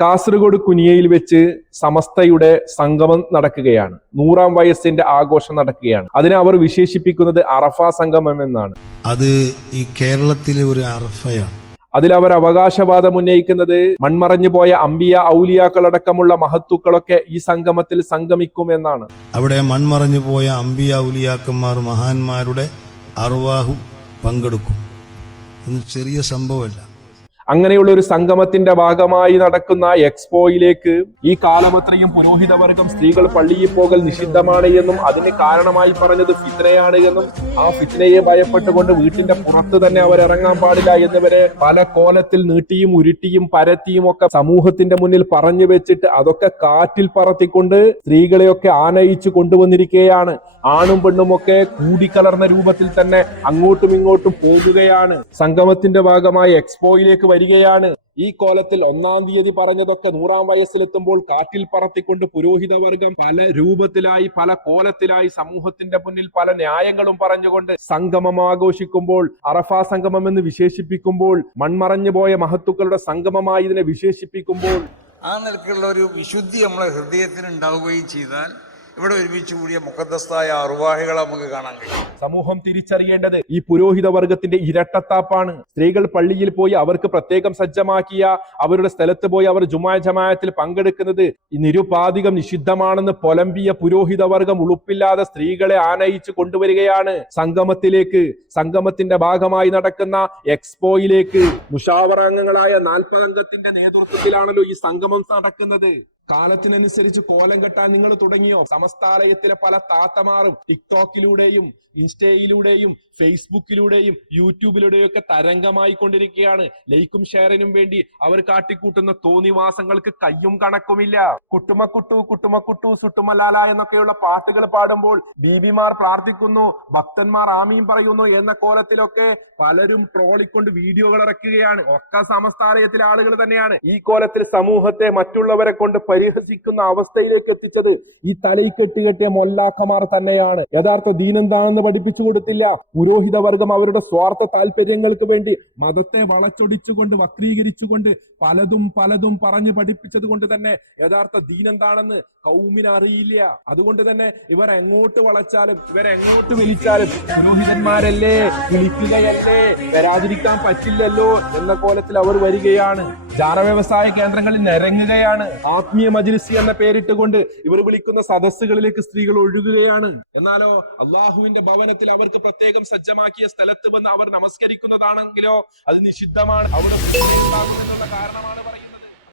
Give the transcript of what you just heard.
കാസർഗോഡ് കുനിയയിൽ വെച്ച് സമസ്തയുടെ സംഗമം നടക്കുകയാണ്. 100ാം വയസ്സിന്റെ ആഘോഷം നടക്കുകയാണ്. അതിനെ അവർ വിശേഷിപ്പിക്കുന്നത് അറഫ സംഗമം എന്നാണ്. അത് ഈ കേരളത്തിലെ ഒരു അറഫയാണ്. അതിൽ അവർ അവകാശവാദം ഉന്നയിക്കുന്നത് മൺമറഞ്ഞു പോയ അമ്പിയ ഔലിയാക്കളടക്കമുള്ള മഹത്തുക്കളൊക്കെ ഈ സംഗമത്തിൽ സംഗമിക്കും എന്നാണ്. അവിടെ മൺമറഞ്ഞു പോയ അമ്പിയ ഔലിയാക്കന്മാർ മഹാന്മാരുടെ അർവാഹു പങ്കെടുക്കും. ചെറിയ സംഭവമല്ല. അങ്ങനെയുള്ള ഒരു സംഗമത്തിന്റെ ഭാഗമായി നടക്കുന്ന എക്സ്പോയിലേക്ക് ഈ കാലമത്രയും പുരോഹിതവർഗം സ്ത്രീകൾ പള്ളിയിൽ പോകൽ നിഷിദ്ധമാണ് എന്നും അതിന് കാരണമായി പറഞ്ഞത് ഫിത്നയാണ് എന്നും ആ ഫിത്നയെ ഭയപ്പെട്ടുകൊണ്ട് വീട്ടിന്റെ പുറത്ത് തന്നെ അവർ ഇറങ്ങാൻ പാടില്ല എന്നിവരെ പല കോലത്തിൽ നീട്ടിയും ഉരുട്ടിയും പരത്തിയും ഒക്കെ സമൂഹത്തിന്റെ മുന്നിൽ പറഞ്ഞു വെച്ചിട്ട് അതൊക്കെ കാറ്റിൽ പറത്തിക്കൊണ്ട് സ്ത്രീകളെയൊക്കെ ആനയിച്ചു കൊണ്ടുവന്നിരിക്കുകയാണ്. ആണും പെണ്ണും ഒക്കെ കൂടിക്കലർന്ന രൂപത്തിൽ തന്നെ അങ്ങോട്ടും ഇങ്ങോട്ടും പോകുകയാണ്. സംഗമത്തിന്റെ ഭാഗമായി എക്സ്പോയിലേക്ക് വരികയാണ്. ഈ കോലത്തിൽ 1-ാം തീയതി പറഞ്ഞതൊക്കെ 100ാം വയസ്സിലെത്തുമ്പോൾ കാറ്റിൽ പറത്തിക്കൊണ്ട് പുരോഹിതവർഗം പല രൂപത്തിലായി പല കോലത്തിലായി സമൂഹത്തിന്റെ മുന്നിൽ പല ന്യായങ്ങളും പറഞ്ഞുകൊണ്ട് സംഗമം ആഘോഷിക്കുമ്പോൾ, അറഫ സംഗമം എന്ന് വിശേഷിപ്പിക്കുമ്പോൾ, മൺമറഞ്ഞു പോയ മഹത്തുക്കളുടെ സംഗമമായി ഇതിനെ വിശേഷിപ്പിക്കുമ്പോൾ ആ നിലക്കുള്ള ഒരു വിശുദ്ധി നമ്മളെ ഹൃദയത്തിന് ഉണ്ടാവുകയും ചെയ്താൽ ഇവിടെ ഒരുമിച്ച് കൂടിയ മുഖദ്ദസ്തായ അർവാഹികളെ നമുക്ക് കാണാൻ കഴിയും. സമൂഹം തിരിച്ചറിയേണ്ടത് ഈ പുരോഹിത വർഗത്തിന്റെ ഇരട്ടത്താപ്പാണ്. സ്ത്രീകൾ പള്ളിയിൽ പോയി അവർക്ക് പ്രത്യേകം സജ്ജമാക്കിയ അവരുടെ സ്ഥലത്ത് പോയി അവർ ജുമാ ജമാഅത്തിൽ പങ്കെടുക്കുന്നത് നിരുപാധികം നിഷിദ്ധമാണെന്ന് പൊലമ്പിയ പുരോഹിത വർഗം ഉളുപ്പില്ലാതെ സ്ത്രീകളെ ആനയിച്ചു കൊണ്ടുവരികയാണ് സംഗമത്തിലേക്ക്. സംഗമത്തിന്റെ ഭാഗമായി നടക്കുന്ന എക്സ്പോയിലേക്ക് മുഷാവറ അംഗങ്ങളായ 40 അംഗത്തിന്റെ നേതൃത്വത്തിലാണല്ലോ ഈ സംഗമം നടക്കുന്നത്. കാലത്തിനനുസരിച്ച് കോലം കെട്ടാൻ നിങ്ങൾ തുടങ്ങിയോ? സമസ്താലയത്തിലെ പല താത്തമാറും ടിക്ടോക്കിലൂടെയും ഇൻസ്റ്റയിലൂടെയും ഫേസ്ബുക്കിലൂടെയും യൂട്യൂബിലൂടെയും ഒക്കെ തരംഗമായി കൊണ്ടിരിക്കുകയാണ്. ലൈക്കും ഷെയറിനും വേണ്ടി അവർ കാട്ടിക്കൂട്ടുന്ന തോന്നിവാസങ്ങൾക്ക് കയ്യും കണക്കുമില്ല. കുട്ടുമക്കുട്ടു കുട്ടുമക്കുട്ടു സുട്ടുമലാല എന്നൊക്കെയുള്ള പാട്ടുകൾ പാടുമ്പോൾ ബീബിമാർ പ്രാർത്ഥിക്കുന്നു, ഭക്തന്മാർ ആമീൻ പറയുന്നു എന്ന കോലത്തിലൊക്കെ പലരും ട്രോളിക്കൊണ്ട് വീഡിയോകൾ ഇറക്കുകയാണ്. ഒക്കെ സമസ്താലയത്തിലെ ആളുകൾ തന്നെയാണ്. ഈ കോലത്തിൽ സമൂഹത്തെ മറ്റുള്ളവരെ കൊണ്ട് പരിഹസിക്കുന്ന അവസ്ഥയിലേക്ക് എത്തിച്ചത് ഈ തലയിൽ കെട്ടിയ മൊല്ലാക്കമാർ തന്നെയാണ്. യഥാർത്ഥ ദീൻ എന്താണെന്ന് പഠിപ്പിച്ചു കൊടുത്തില്ല. പുരോഹിത വർഗം അവരുടെ സ്വാർത്ഥ താല്പര്യങ്ങൾക്ക് വേണ്ടി മതത്തെ വളച്ചൊടിച്ചുകൊണ്ട് വക്രീകരിച്ചുകൊണ്ട് പലതും പറഞ്ഞു പഠിപ്പിച്ചത് കൊണ്ട് തന്നെ യഥാർത്ഥ ദീൻ എന്താണെന്ന് കൗമിന് അറിയില്ല. അതുകൊണ്ട് തന്നെ ഇവർ എങ്ങോട്ട് വളച്ചാലും ഇവരെങ്ങോട്ട് വിളിച്ചാലും പുരോഹിതന്മാരല്ലേ, വിളിക്കുകയല്ലേ, വരാതിരിക്കാൻ പറ്റില്ലല്ലോ എന്ന കോലത്തിൽ അവർ വരികയാണ്. ജാറ വ്യവസായ കേന്ദ്രങ്ങളിൽ നിരങ്ങുകയാണ്. ആത്മീയ മജ്‌ലിസ് എന്ന പേരിട്ടുകൊണ്ട് ഇവർ വിളിക്കുന്ന സദസ്സുകളിലേക്ക് സ്ത്രീകൾ ഒഴുകുകയാണ്. എന്നാലോ അള്ളാഹുവിന്റെ ഭവനത്തിൽ അവർക്ക് പ്രത്യേകം സജ്ജമാക്കിയ സ്ഥലത്ത് വന്ന് അവർ നമസ്കരിക്കുന്നതാണെങ്കിലോ അത് നിഷിദ്ധമാണ്. അവിടെ കാരണമാണ് പറയുന്നത്.